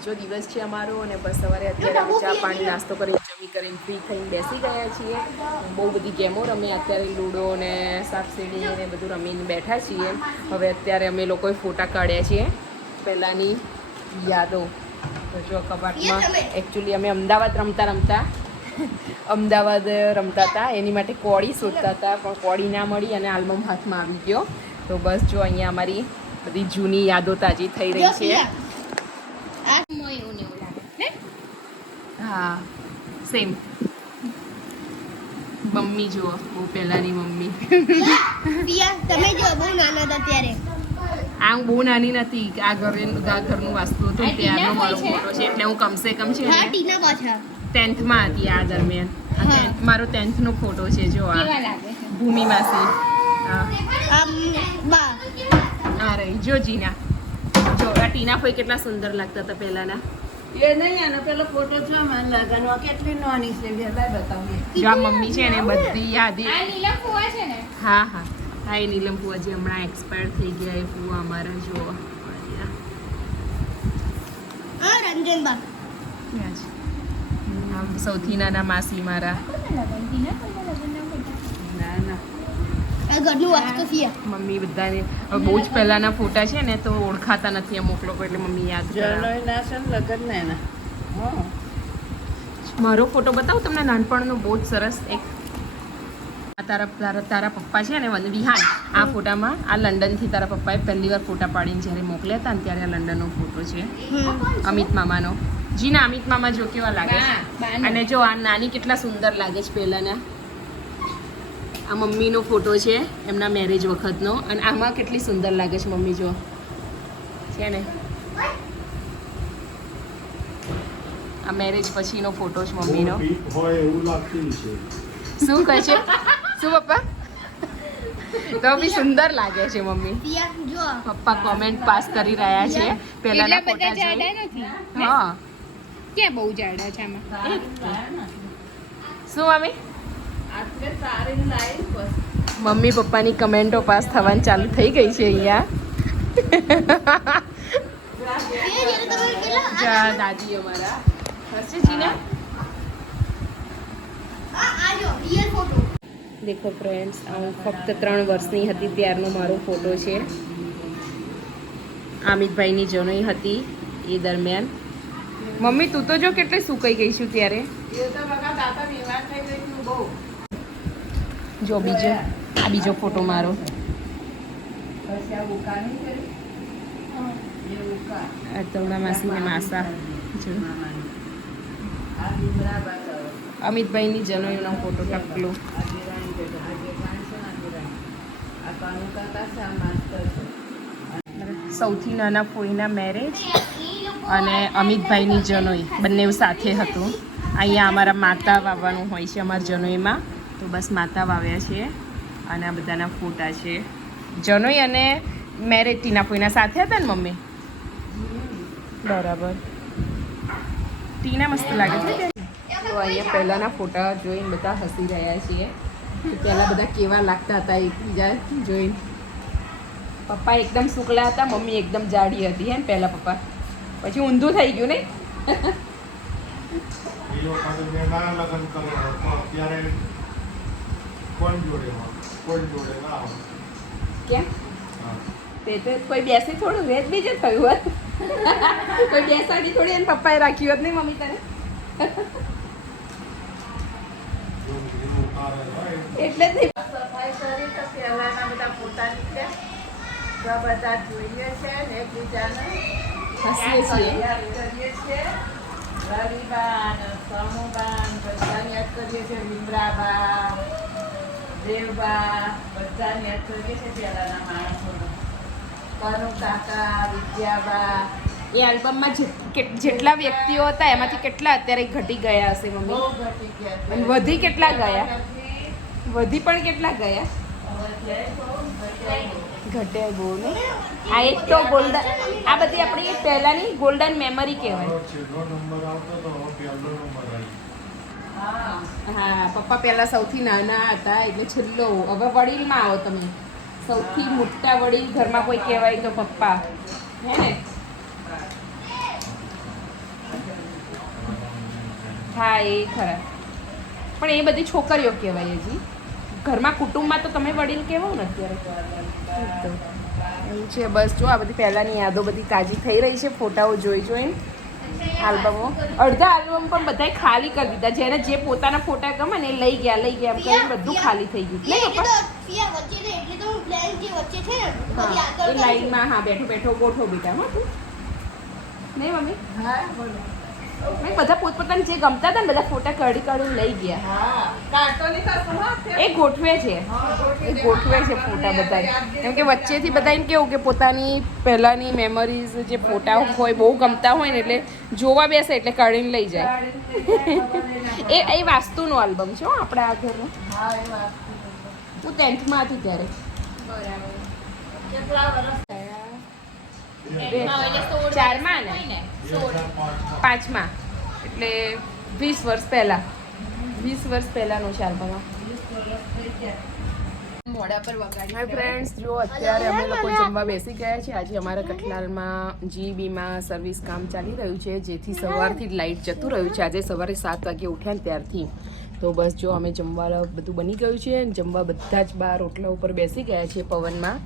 બીજો દિવસ છે અમારો અને બસ સવારે અત્યારે ચા પાણી નાસ્તો કરીને જમી કરીને ફ્રી થઈને બેસી ગયા છીએ. બહુ બધી ગેમો રમે અત્યારે લૂડો ને સાપસીડી ને બધું રમીને બેઠા છીએ. હવે અત્યારે અમે લોકોએ ફોટા કાઢ્યા છીએ પહેલાંની યાદો. તો જો કબાટમાં એકચ્યુઅલી અમે અમદાવાદ રમતા રમતા અમદાવાદ રમતા હતા. એની માટે કોળી શોધતા હતા પણ કોળી ના મળી અને આલ્બમ હાથમાં આવી ગયો. તો બસ જો અહીંયા અમારી બધી જૂની યાદો તાજી થઈ રહી છે. આ એવું ને એવું લાગે હા સેમ મમ્મી જુઓ બહુ પહેલાની મમ્મી. પિયા તમે જો બહુ નાના હતા ત્યારે આ હું બહુ નાની નથી આ ઘરે આ ઘરનું વાસ્તુ હતું ત્યારનો મારો? ફોટો છે એટલે હું કમસે કમ છે હા ટીના પાછા ટેન્થમાં હતી આ દરમિયાન. મારો ટેન્થનો ફોટો છે જો આ. ભૂમિ માસી. હા. આ રહી જો જીના. જો આ ટીના ફોઈ કેટલા સુંદર લાગતા હતા પહેલાના. એ નહીં આનો પેલો ફોટો છે મને લગનનો કેટલી નાની છે જો મમ્મી છે ને બધી યાદી. આ નીલમ ફુવા છે ને? હા હા. હા એ નીલમ ફુવા હમણાં એક્સપાયર થઈ ગયા એ ફુવા અમારા જો સૌથી નાના માસી મારા. ના ના. ઘરનું વાસ્તુ પિયા મમ્મી બધાને. બહુ જ પહેલાના ફોટા છે ને તો ઓળખાતા નથી અમુક લોકો એટલે મમ્મી યાદ. જનોય ના છે ને લગન ના એના. મારો ફોટો બતાવું તમને નાનપણનો? બહુ જ સરસ એક. આ તારા તારા તારા પપ્પા છે ને વન વિહાન. આ ફોટામાં આ લંડનથી તારા પપ્પાએ પહેલી વાર ફોટા પાડીને જ્યારે મોકલ્યા હતા ને ત્યારે આ લંડનનો ફોટો છે. અમિત મામાનો. જી ના અમિત મામા જો કેવા લાગે છે. અને જો આ નાની કેટલા સુંદર લાગે છે પહેલાના. આ મમ્મીનો ફોટો છે એમના મેરેજ વખતનો. અને આમાં કેટલી સુંદર લાગે છે મમ્મી જો છે ને? આ મેરેજ પછીનો ફોટો છે મમ્મીનો. હોય એવું લાગતું છે. શું કહે છે? શું પપ્પા? તો બી સુંદર લાગે છે મમ્મી. પપ્પા કોમેન્ટ પાસ કરી રહ્યા છે. પહેલાના ફોટા જાડા નથી? હા. ક્યાં બહુ જાડા છે આમાં? શું મમ્મી આટલે સારી લાઈન બસ મમ્મી પપ્પાની કમેન્ટો પાસ થવાની ચાલુ થઈ ગઈ છે અહીંયા. દાદી અમારા. હશે જીના દેખો ફ્રેન્ડ્સ હું ફક્ત ત્રણ વર્ષની હતી ત્યારનો મારો ફોટો છે. આમિતભાઈની જનોઈ હતી એ દરમિયાન. મમ્મી તું તો જો કેટલી સુકાઈ ગઈ છું ત્યારે એ તો બકા તાતા બીમાર થઈ ગઈ છું બહુ જો બીજો, આ બીજો ફોટો મારો. તવણા માસી અમિતભાઈની જનોઈનો ફોટો ટકલો. સૌથી નાના ફોઈના મેરેજ અને અમિતભાઈની જનોઈ. બંને સાથે હતું. અહીંયા અમારા માતા વાવવાનું હોય છે, અમારા જનોઈમાં. તો બસ માતા વાવ્યા છે અને આ બધાના ફોટા છે. જનોઈ અને મેરેજ ટીના ફોઈના સાથે હતા ને મમ્મી? બરાબર. ટીના મસ્ત લાગે છે તો અહીંયા પહેલાંના ફોટા જોઈને બધા હસી રહ્યા છીએ. પહેલાં બધા કેવા લાગતા હતા એકબીજા જોઈને. પપ્પા એકદમ સુકલા હતા, મમ્મી એકદમ જાડી હતી હે ને પહેલાં પપ્પા. પછી ઊંધું થઈ ગયું નહીં એ લોકોને મેં ના લગ્ન કર્યા તો અત્યારે કોણ જોડે હોય જોડે ના કેમ? તે તો કોઈ બેસી થોડું રેત બીજે થયું હોત. કોઈ બેસાડી થોડી એને પપ્પાએ રાખ્યું હોત નહીં મમ્મી તને? જો એવું કરે હોય એટલે જ નહીં. સફાઈ કરી તો પહેલાના બધા તો જોઈએ છે ને એકબીજાને. હસીએ કરીએ છીએ. રવિબા ને બધાને યાદ કરીએ છીએ વિમરાબા દેવબા બધાની કરીએ છીએ પહેલાના માણસોને. કનુ કાકા વિદ્યાબા. એ આલ્બમમાં જેટલા વ્યક્તિઓ હતા એમાંથી કેટલા અત્યારે ઘટી ગયા હશે મમ્મી? ઘટી ગયા અને વધી કેટલા ગયા? વધી પણ કેટલા ગયા. ઘટે બહુ ને આ એક તો ગોલ્ડન આ બધી આપણી પહેલાની ગોલ્ડન મેમરી કહેવાય. હા. પપ્પા પહેલા સૌથી નાના હતા એટલે છેલ્લો. હવે વડીલમાં આવો તમે. સૌથી મોટા વડીલ ઘરમાં કોઈ કહેવાય તો પપ્પા. હે ને? હા, એ ખરા. પણ એ બધી છોકરીઓ કહેવાય હજી. ઘરમાં કુટુંબમાં તો તમે વડીલ કહેવો ને અત્યારે. છે, બસ જો આ બધી પહેલાંની યાદો બધી તાજી થઈ રહી છે, ફોટાઓ જોઈ જોઈને. આલ્બમો. અડધા આલ્બમ પણ બધાય ખાલી કરી દીધા. જેને જે પોતાના ફોટા ગમે ને એ લઈ ગયા લઈ ગયા એમ કરીને બધું ખાલી થઈ ગયું. નહીં, નહીં પપ્પા? તો ફિયા વચ્ચે ને એટલે તો હું પ્લાન જે વચ્ચે છે ને બધી હા લાઈનમાં હા બેઠો બેઠો ગોઠો બેટા હો તું. નહીં મમ્મી? હા બોલો. નહીં બધા પોતપોતાને જે ગમતા હતા ને બધા ફોટા કાઢી કાઢીને લઈ ગયા. એ ગોઠવે છે. એ ગોઠવે છે ફોટા બધા કેમ કે વચ્ચેથી બધા એમ કેવું કે પોતાની પહેલાંની મેમરીઝ જે ફોટા હોય બહુ ગમતા હોય ને એટલે જોવા બેસે એટલે કાઢીને લઈ જાય. એ એ વાસ્તુનો આલ્બમ છે હો આપણા આ ઘરનો. હા ટેન્થમાં હતી ત્યારે. વર્ષ ચારમાં ને? પાંચમાં. એટલે વીસ વર્ષ પહેલા. વીસ વર્ષ પહેલાનો છે આલ્બમ. મોઢા પર વગાડી હાય ફ્રેન્ડ્સ જો અત્યારે અમે લોકો જમવા બેસી ગયા છે આજે અમારા કઠલાલમાં જીબીમાં સર્વિસ કામ ચાલી રહ્યું છે જેથી સવારથી જ લાઇટ જતું રહ્યું છે. આજે સવારે સાત વાગે ઉઠ્યા ને ત્યારથી. તો બસ જો અમે જમવા બધું બની ગયું છે જમવા બધા જ બાર રોટલા ઉપર બેસી ગયા છે પવનમાં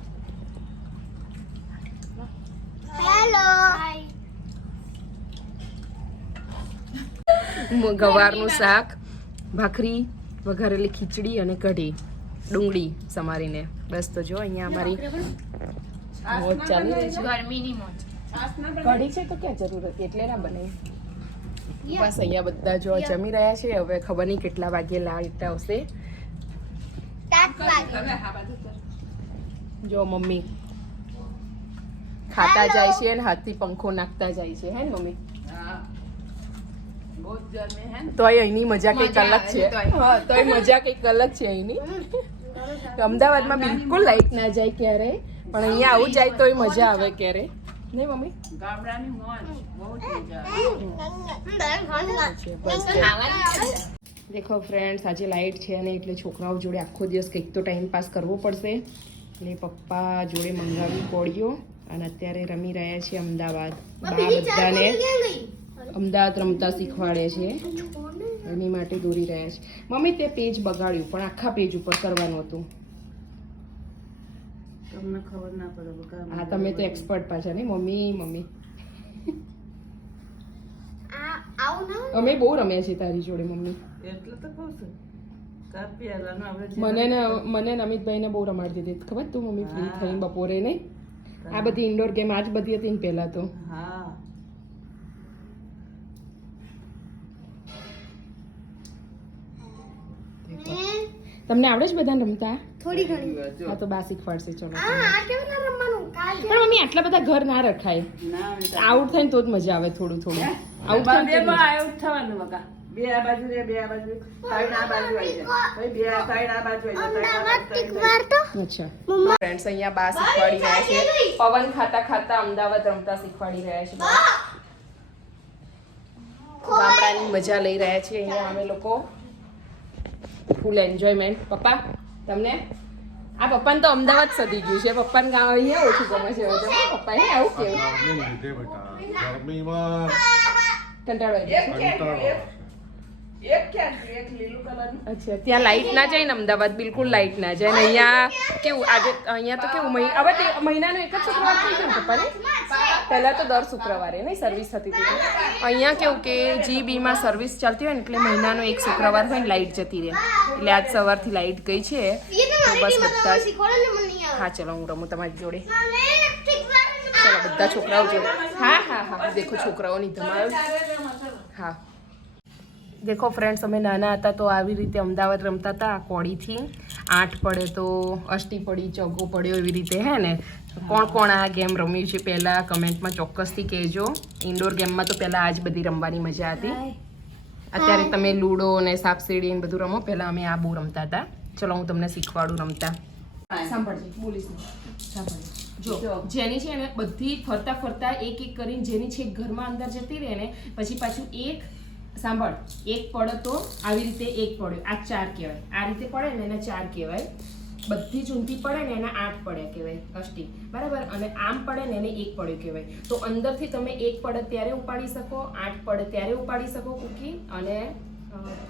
હેલો મ- ગવારનું શાક ભાખરી વઘારેલી ખીચડી અને કઢી. ડુંગળી સમારીને. બસ તો જો અહીંયા અમારી મોજ ચાલી રહી છે. ગરમીની મોજ. કઢી છે તો ક્યાં જરૂર હતી? એટલે ના બને. બસ અહીંયા બધા જો જમી રહ્યા છે. હવે ખબર નહીં કેટલા વાગે લાઈટ આવશે. જો મમ્મી ખાતા જાય છે અને હાથથી પંખો નાખતા જાય છે. હે ને મમ્મી? તોય અહીંની મજા કંઈક અલગ છે. તો તોય. મજા કંઈક અલગ છે અહીંની અમદાવાદમાં બિલકુલ લાઈટ ના જાય ક્યારે પણ અહીંયા આવું જાય તોય મજા આવે ક્યારે નહીં મમ્મી? ગામડાની મોજ બહુ. દેખો ફ્રેન્ડ્સ આજે લાઇટ છે અને એટલે છોકરાઓ જોડે આખો દિવસ કંઈક તો ટાઈમ પાસ કરવો પડશે. અને પપ્પા જોડે મંગાવી કોળીઓ. અને અત્યારે રમી રહ્યા છે અમદાવાદ. બા બધાને અમદાવાદ રમતા શીખવાડે છે. એની માટે દોરી રહ્યા છે. મમ્મી તે પેજ બગાડ્યું પણ આખા પેજ ઉપર કરવાનું હતું. તમને ખબર ના પડે હા તમે તો એક્સપર્ટ પાછા નહીં? Mummy mummy. અમે બહુ રમ્યા છીએ તારી જોડે મમ્મી. એટલે તો કહું છું. મને ને મને ને બહુ રમાડતી દીધી. ખબર તું મમ્મી ફ્રી થઈને બપોરે નહીં? આ બધી ઇન્ડોર ગેમ આજ બધી હતી ને પહેલા તો. હા તમને આવડે છે બધાને રમતા? થોડી ઘણી. હા તો બા શીખવાડશે ચલો. આ આ કેવું ના રમવાનું? પણ મમ્મી આટલા બધા ઘર ના રખાય. આઉટ થાય ને તો જ મજા આવે થોડું થોડું. આઉટ થાય જ થવાનું બકા. બે આ બાજુ રે બે આ બાજુ. સાઈડ આ બાજુ આવી જાય બે આ આ બાજુ આવી જાય. અચ્છા. ફ્રેન્ડ્સ અહીંયા બા શીખવાડી રહ્યા છે. પવન ખાતા ખાતા અમદાવાદ રમતા શીખવાડી રહ્યા છે. ગામડાની મજા લઈ રહ્યા છે અહીંયા અમે લોકો. ફૂલ એન્જોયમેન્ટ પપ્પા તમને? આ પપ્પાને તો અમદાવાદ સદી ગયું છે. પપ્પાને ગામ અહીંયા ઓછું ગમે છે. પપ્પા હે આવું કેવું? ગરમીમાં કંટાળો અચ્છા ત્યાં લાઇટ ના જાય ને અમદાવાદ બિલકુલ લાઈટ ના જાય ને અહીંયા કેવું આજે અહીંયા તો કેવું મહિ- હવે મહિનાનો એક જ છોકરો પપ્પા ને પપ્પાને? પહેલા તો દર શુક્રવારે, નહીં સર્વિસ થતી હતી અહીંયા કેવું કે જી બીમાં સર્વિસ ચાલતી હોય ને એટલે મહિનાનો એક શુક્રવાર હોય ને લાઈટ જતી રહે. એટલે આજ સવારથી લાઇટ ગઈ છે. બસ બધા હા, ચલો, હું રમું તમારી જોડે. ચલો, બધા છોકરાઓ જોડે. હા હા હા, દેખો, છોકરાઓની ધમાલ. હા. દેખો ફ્રેન્ડ્સ અમે નાના હતા તો આવી રીતે અમદાવાદ રમતા હતા કોળીથી. આઠ પડે તો અષ્ટી પડી ચોગો પડ્યો એવી રીતે હે ને? કોણ કોણ આ ગેમ રમ્યું છે પહેલાં કમેન્ટમાં ચોક્કસથી કહેજો. ઇન્ડોર ગેમમાં તો પહેલાં આ જ બધી રમવાની મજા હતી. અત્યારે તમે લૂડો અને સાપસીડી ને બધું રમો પહેલાં અમે આ બહુ રમતા હતા. ચલો હું તમને શીખવાડું રમતા. સાંભળજે બોલીશ સાંભળજે. જો. જેની છે ને બધી ફરતા ફરતા એક એક કરીને જેની છે ઘરમાં અંદર જતી રહે ને પછી પાછું એક સાંભળ એક પડે તો આવી રીતે એક પડ્યો. આ ચાર કહેવાય. આ રીતે પડે ને એને ચાર કહેવાય. બધી જ ઊંધી પડે ને એના આઠ પડે કહેવાય. અષ્ટી. બરાબર? અને આમ પડે ને એને એક પડ્યો કહેવાય. તો અંદરથી તમે એક પડે ત્યારે ઉપાડી શકો આઠ પડે ત્યારે ઉપાડી શકો કુકી અને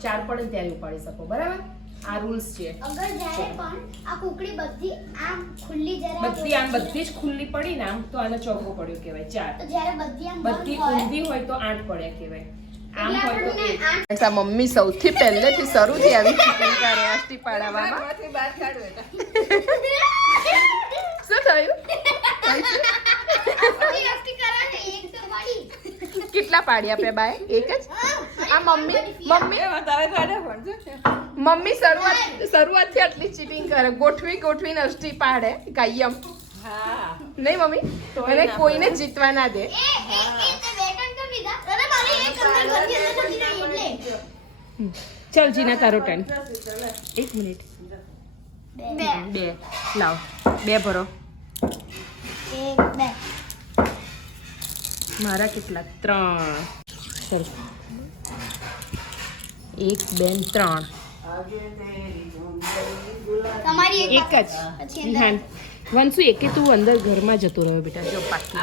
ચાર પડે ત્યારે ઉપાડી શકો. બરાબર? આ રૂલ્સ છે. અગર જ્યારે પણ આ કુકડી બધી આમ ખુલ્લી જરા બધી આમ બધી જ ખુલ્લી પડી ને આમ તો આને ચોકો પડ્યો કહેવાય. ચાર. તો જ્યારે બધી આમ બધી ઊંધી હોય તો આઠ પડે કહેવાય. આ મમ્મી સૌથી પહેલેથી શરૂ થી આવી. ચિકન કરે અષ્ટી પાડવામાં. શું થયું? કેટલા પાડી આપ્યા બાય એક જ? આ મમ્મી મમ્મી. મમ્મી શરૂઆત શરૂઆતથી આટલી ચીટિંગ કરે. ગોઠવી ગોઠવીને અષ્ટી પાડે કાયમ નહીં મમ્મી? અને કોઈને જીતવા ના દે. ચાલ જીના તારો ટાઈમ એક મિનિટ. બે. લાવ. બે ભરો. મારા કેટલા ત્રણ. ચાલ. એક બેન ત્રણ. એક જ. વિહાન વંશુ એકે તું અંદર ઘરમાં જતો રહ્યો બેટા જો પાકી.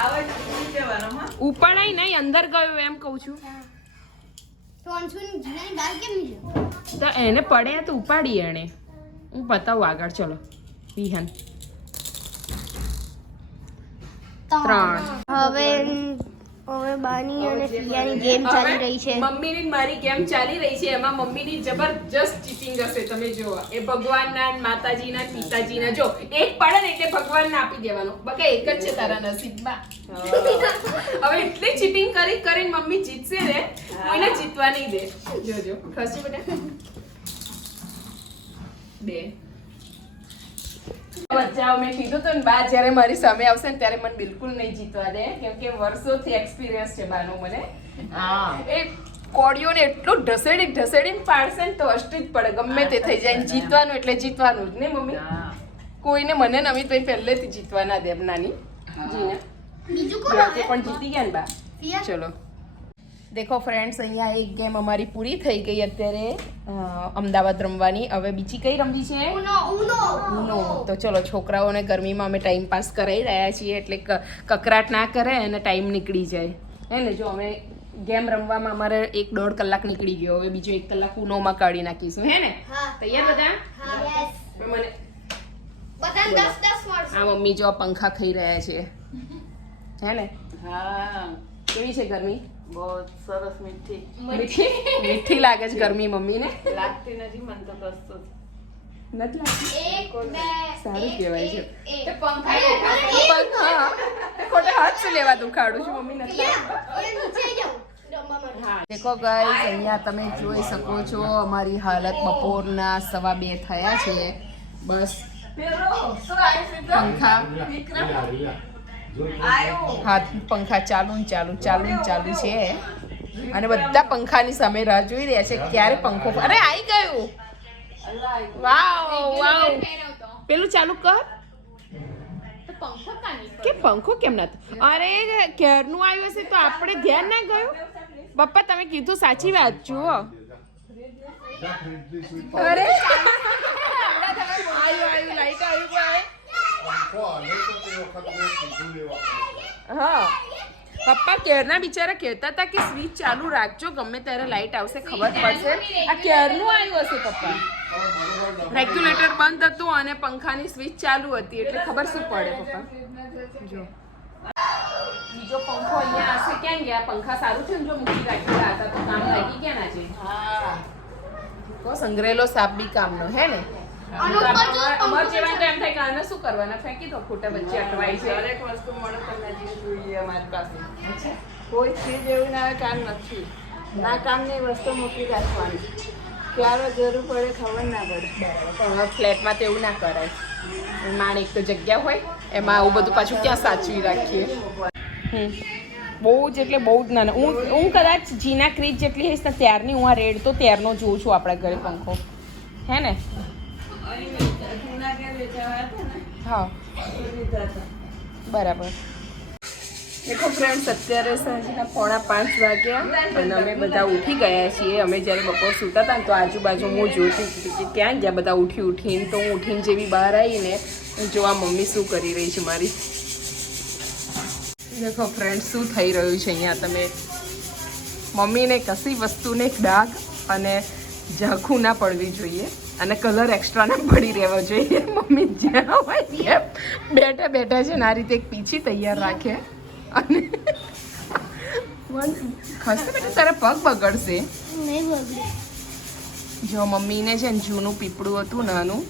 ઉપાડાય નહીં અંદર ગયો એમ કહું છું. તો છે એને પડે તો ઉપાડી એણે. હું બતાવું આગળ ચલો. વિહાન. ત્રણ. હવે હવે બાની અને પિયાની ગેમ ચાલી રહી છે. મમ્મીની ને મારી ગેમ ચાલી રહી છે. એમાં મમ્મીની જબરજસ્ત ચીટિંગ હશે તમે જુઓ. એ ભગવાનના ને માતાજીના ને પિતાજીના. જો એક પડે ને એટલે ભગવાનને આપી દેવાનો. બકા એક જ છે તારા નસીબમાં. હવે એટલી ચીટિંગ કરી કરીને મમ્મી જીતશે ને કોઈને જીતવા નહીં દે. જોજો ખસી બેટા. બે. બચ્ચાઓ મેં કીધું તો ને બા જ્યારે મારી સામે આવશે ને ત્યારે મને બિલકુલ નહીં જીતવા દે કેમ કે વર્ષોથી એક્સપિરિયન્સ છે બાનો મને. એ કોળીઓને એટલું ઢસેડી ઢસેડીને પાડશે ને તો અષ્ટી જ પડે ગમે તે થઈ જાય. જીતવાનું એટલે જીતવાનું જ ને મમ્મી. કોઈને મને નવી તો પહેલેથી જીતવા ના દે નાની. જીને. બીજું કોણ પણ જીતી ગયા ને બા. ચલો. દેખો ફ્રેન્ડ્સ અહીંયા એક ગેમ અમારી પૂરી થઈ ગઈ અત્યારે. અમદાવાદ રમવાની. હવે બીજી કઈ રમવી છે? ઉનો તો ચલો છોકરાઓને ગરમીમાં અમે ટાઈમ પાસ કરાવી રહ્યા છીએ એટલે કકરાટ ના કરે અને ટાઈમ નીકળી જાય. હે ને જો અમે ગેમ રમવામાં અમારે એક દોઢ કલાક નીકળી ગયો. હવે બીજો એક કલાક ઉનોમાં કાઢી નાખીશું. હે ને? તૈયાર બધા? હા મને આ મમ્મી જો આ પંખા ખાઈ રહ્યા છે. હે ને? હા. કેવી છે ગરમી? બહુ સરસ મીઠી. મીઠી? મીઠી. લાગે છે ગરમી મમ્મીને? લાગતી નથી મને તો કશું જ. નથી લાગતી? સારું કહેવાય છે. પંખા ખોટે હાથ શું લેવા દુખાડું છું મમ્મી નથી દેખો ગાઈસ અહીંયા તમે જોઈ શકો છો અમારી હાલત બપોરના સવા બે થયા છે. બસ? પંખા. હાથ પંખા ચાલુ ને ચાલુ ચાલુ ને ચાલુ છે. અને બધા પંખાની સામે રાહ જોઈ રહ્યા છે ક્યારે પંખો અરે આવી ગયું. વાવ વાવ. પેલું ચાલુ કર. કે પંખો કેમ નતો અરે ઘેરનું આવ્યું હશે તો આપણે ધ્યાન ના ગયું? પપ્પા તમે કીધું સાચી વાત જુઓ. અરે! આવ્યું આવ્યું લાઈટ આવ્યું હા પપ્પા કેરના બિચારા કહેતા હતા કે સ્વિચ ચાલુ રાખજો ગમે ત્યારે લાઈટ આવશે ખબર પડશે. આ કેરનું આવ્યું હશે પપ્પા. રેગ્યુલેટર બંધ હતું અને પંખાની સ્વિચ ચાલુ હતી એટલે ખબર શું પડે પપ્પા? જો. બીજો પંખો અહીંયા હશે ક્યાં ગયા? પંખા સારું છે ને જો મૂકી રાખેલા હતા તો કામ લાગી ગયા ના છે હા. સંગ્રહેલો સાપ બી કામનો હે ને? આનો ઉપર જો અમાર જેવા તો એમ થાય કે આને શું કરવાના? ફેંકી દો ખોટા બચ્ચે અટવાય છે. દરેક વસ્તુ મળે તમને જે જોઈએ અમારી પાસે. કોઈ ચીજ એવું ના કામ નથી. ના કામની વસ્તુ મૂકી રાખવાની. ક્યારે જરૂર પડે ખબર ના પડે. પણ ફ્લેટમાં તો એવું ના કરાય. માણ એક તો જગ્યા હોય એમાં આવું બધું પાછું ક્યાં સાચવી રાખીએ? હમ. બહુ જ એટલે બહુ જ નાના. હું હું કદાચ જીના ક્રીજ જેટલી હઈશ ને ત્યારની હું આ રેડ તો ત્યારનો જોઉં છું આપણા ઘરે પંખો. હે ને? હા. બરાબર. દેખો ફ્રેન્ડ્સ અત્યારે સાંજના પોણા પાંચ વાગ્યા અને અમે બધા ઉઠી ગયા છીએ. અમે જ્યારે બપોર સૂતા હતા ને તો આજુબાજુ હું જોતી હતી કે ક્યાં ગયા બધા ઉઠી ઉઠીને તો હું ઉઠીને જેવી બહાર આવીને જોવા મમ્મી શું કરી રહી છે મારી. દેખો ફ્રેન્ડ શું થઈ રહ્યું છે અહીંયા? તમે મમ્મીને કશી વસ્તુને ડાઘ અને ઝાંખું ના પડવી જોઈએ. અને કલર એક્સ્ટ્રા ના પડી રહેવો જોઈએ. મમ્મી જ્યાં હોય ત્યાં બેઠા બેઠા છે ને આ રીતે એક પીછી તૈયાર રાખે. અને ખસે બેટા તારા પગ બગડશે. નહીં બગડે. જો મમ્મીને છે ને જૂનું પીપળું હતું નાનું.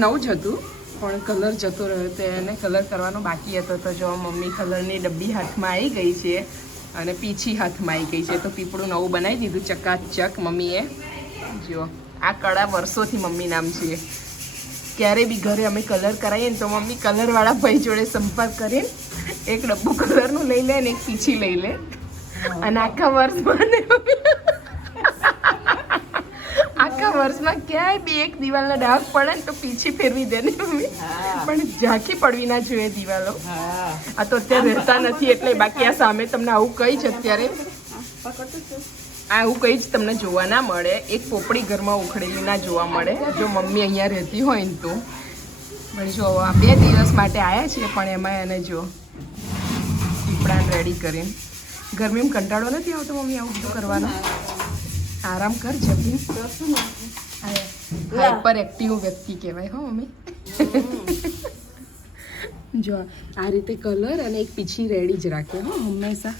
નવું જ હતું પણ કલર જતો રહ્યો તો એને કલર કરવાનો બાકી હતો. તો જો મમ્મી કલરની ડબ્બી હાથમાં આવી ગઈ છે અને પીછી હાથમાં આવી ગઈ છે. તો પીપળું નવું બનાવી દીધું ચકાચક મમ્મીએ. જો. આ કળા વર્ષોથી મમ્મી નામ છે. ક્યારે બી ઘરે અમે કલર કરાવીએ ને તો મમ્મી કલરવાળા ભાઈ જોડે સંપર્ક કરીને એક ડબ્બુ કલરનું લઈ લે અને એક પીછી લઈ લે. અને આખા વર્ષમાં આખા વર્ષમાં ક્યાંય બી એક દિવાલના ડાઘ પડે ને તો પીછી ફેરવી દે ને મમ્મી. પણ ઝાંખી પડવી ના જોઈએ દિવાલો. આ તો અત્યારે રહેતા નથી એટલે બાકી આ સામે તમને આવું કઈ જ અત્યારે આવું કઈ જ તમને જોવા ના મળે. એક પોપડી ઘરમાં ઉખડેલી ના જોવા મળે. જો મમ્મી અહીંયા રહેતી હોય ને તો. પણ જો બે દિવસ માટે આવ્યા છીએ, પણ એમાં એને જો પીપળાને રેડી કરીને. ગરમીમાં કંટાળો નથી આવતો મમ્મી આવું બધું કરવાનો? આરામ કર જમીન હાઈપર એક્ટિવ વ્યક્તિ કહેવાય, હો મમ્મી. જો, આ રીતે કલર અને એક પીછી રેડી જ રાખે, હો, હંમેશા.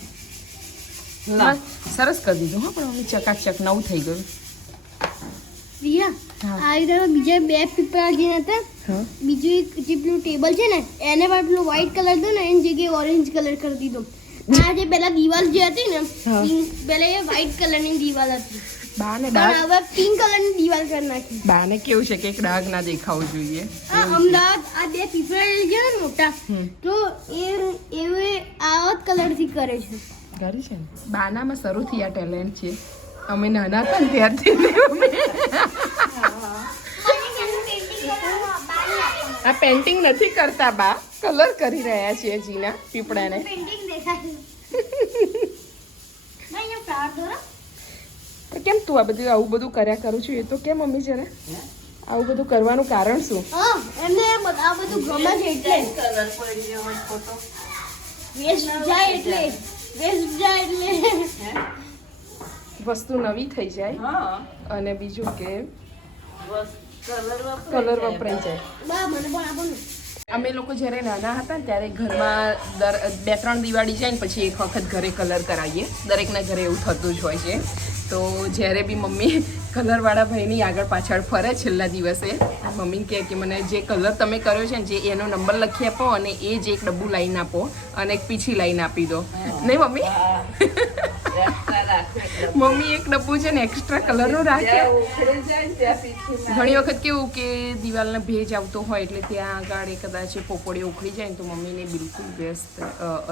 સરસ કરી દીધું હા પણ મમ્મી ચકાચક નવું થઈ ગયું. પ્રિયા હા. રીતે બીજા બે પીપળા જે હતા બીજું એક જે પેલું ટેબલ છે ને એને પણ પેલું વ્હાઈટ કલર દો ને એની જગ્યાએ ઓરેન્જ કલર કરી દીધો. આ જે પેલા દિવાલ જે હતી ને પેલા એ વ્હાઈટ કલરની દિવાલ હતી. બાને ડાઘ હવે પિંક કલરની દિવાલ કરી નાખી. બાને કેવું છે કે એક ડાઘ ના દેખાવું જોઈએ? આ અમદાવાદ આ બે પીપળા ગયા મોટા તો એ એવે આવા જ કલરથી કરે છે. કરી છે ને? બાનામાં શરૂથી આ ટેલેન્ટ છે. અમે નાના હતા ને ત્યારથી આ પેન્ટિંગ નથી કરતા બા. કલર કરી રહ્યા છીએ જીના પીપળાને. કેમ તું આ બધું આવું બધું કર્યા કરું છું? એ તો કેમ મમ્મી જરા? આવું બધું કરવાનું કારણ શું? એમને આ બધું ગમે છે એટલે. કલર પડી જાય એટલે. વસ્તુ નવી થઈ જાય અને બીજું કે કલર કલર વપરાઈ જાય. અમે લોકો જ્યારે નાના હતા ત્યારે ઘરમાં દર બે ત્રણ દિવાળી જાય ને પછી એક વખત ઘરે કલર કરાવીએ. દરેકના ઘરે એવું થતું જ હોય છે. તો જ્યારે બી મમ્મી કલરવાળા ભાઈની આગળ પાછળ ફરે છેલ્લા દિવસે. મમ્મી કહે કે મને જે કલર તમે કર્યો છે ને, જે એનો નંબર લખી આપો અને એ જ એક ડબ્બુ લાઈન આપો અને એક પીછી લાઈન આપી દો. નહીં મમ્મી? મમ્મી એક ડબ્બુ છે ને એક્સ્ટ્રા કલરનું રાખે ઘણી વખત કેવું કે દિવાલને ભેજ આવતો હોય એટલે ત્યાં આગળ કદાચ પોપડીઓ ઉખડી જાય ને તો મમ્મીને બિલકુલ વ્યસ્ત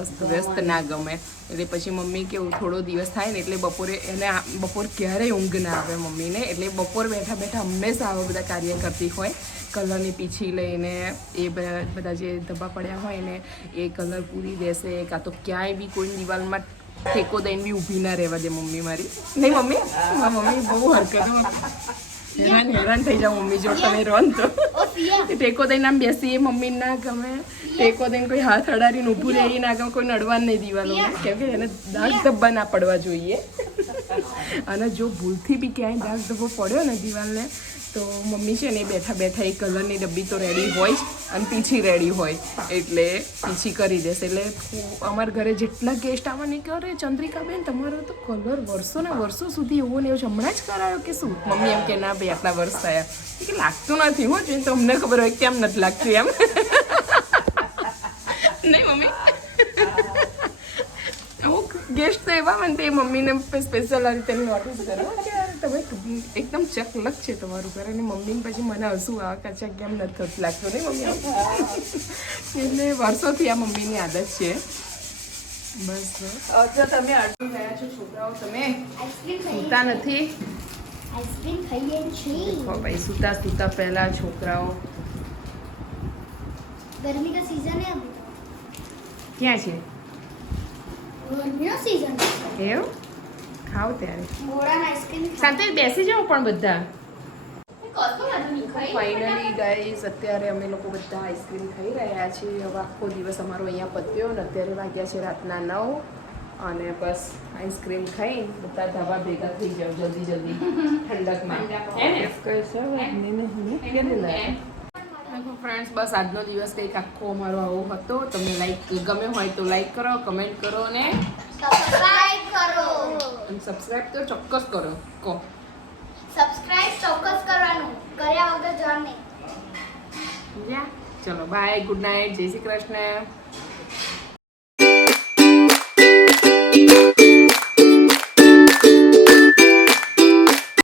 અસ્ત વ્યસ્ત ના ગમે. એટલે પછી મમ્મી કેવું થોડો દિવસ થાય ને એટલે બપોરે એને બપોર ક્યારેય ઊંઘ ના આવે મમ્મીને. એટલે બપોર બેઠા બેઠા હંમેશા આવા બધા કાર્ય કરતી હોય. કલરની પીછી લઈને એ બધા બધા જે ધબ્બા પડ્યા હોય ને એ કલર પૂરી દેશે. કાં તો ક્યાંય બી કોઈ દિવાલમાં ટેકો દઈને બી ઊભી ના રહેવા દે મમ્મી મારી. નહીં મમ્મી? મારી મમ્મી બહુ હરકતો હેરાન હેરાન થઈ જાવ મમ્મી જો તમે રોન તો. ટેકો દઈને આમ બેસી મમ્મી ના ગમે. ટેકો દઈને કોઈ હાથ અડાડીને ઊભું રહી ના ગમે કોઈ નડવાનું નહીં દિવાલોમાં કેમ કે એને દાગ ધબ્બા ના પડવા જોઈએ. અને જો ભૂલથી બી ક્યાંય દાગ ધબ્બો પડ્યો ને દિવાલને તો મમ્મી છે ને બેઠા બેઠા એ કલરની ડબ્બી તો રેડી હોય અને પીછી રેડી હોય. એટલે પીછી કરી દેશે. એટલે અમારા ઘરે જેટલા ગેસ્ટ આવવાની કરે ચંદ્રિકાબેન, તમારો તો કલર વર્ષો ને વર્ષો સુધી એવો ને એવો. હમણાં જ કરાયો કે શું? મમ્મી એમ કે, ના ભાઈ, આટલા વર્ષ થયા. કે લાગતું નથી હો, જોઈને તો અમને ખબર હોય કેમ નથી લાગતું એમ. નહીં મમ્મી. ગેસ્ટ તો એવા મને તે મમ્મીને સ્પેશિયલ આ રીતે નોટિસ કરો તમે એકદમ ચકલક છે તમારું ઘર અને મમ્મીને પછી મને હસું આ કચા કેમ નથી થતું? લાગતું નહીં મમ્મી એટલે વર્ષોથી આ મમ્મીની આદત છે. બસ જો તમે અડધું ગયા છો છોકરાઓ તમે સૂતા નથી? ભાઈ સૂતા સૂતા પહેલા છોકરાઓ. સીઝન ક્યાં છે. એવું? ખાવ. ત્યારે શાંતિ બેસી જાઓ પણ બધા. ફાઇનલી ગાઈઝ અત્યારે અમે લોકો બધા આઈસ્ક્રીમ ખાઈ રહ્યા છીએ. હવે આખો દિવસ અમારો અહીંયા પત્યો ને અત્યારે વાગ્યા છે રાતના નવ. અને બસ આઈસ્ક્રીમ ખાઈ બધા ધાબા ભેગા થઈ જાવ જલ્દી જલ્દી. ઠંડકમાં. ફ્રેન્ડ્સ બસ આજનો દિવસ કંઈક આખો અમારો આવો હતો. તમને લાઈક ગમે હોય તો લાઈક કરો કમેન્ટ કરો અને સબસ્ક્રાઇબ કરો તો ચોક્કસ કરો. કો. સબસ્ક્રાઇબ ચોક્કસ કરવાનું. કર્યા વગર જવાનું નહીં. સમજ્યા ચલો બાય ગુડ નાઇટ જય શ્રી કૃષ્ણ.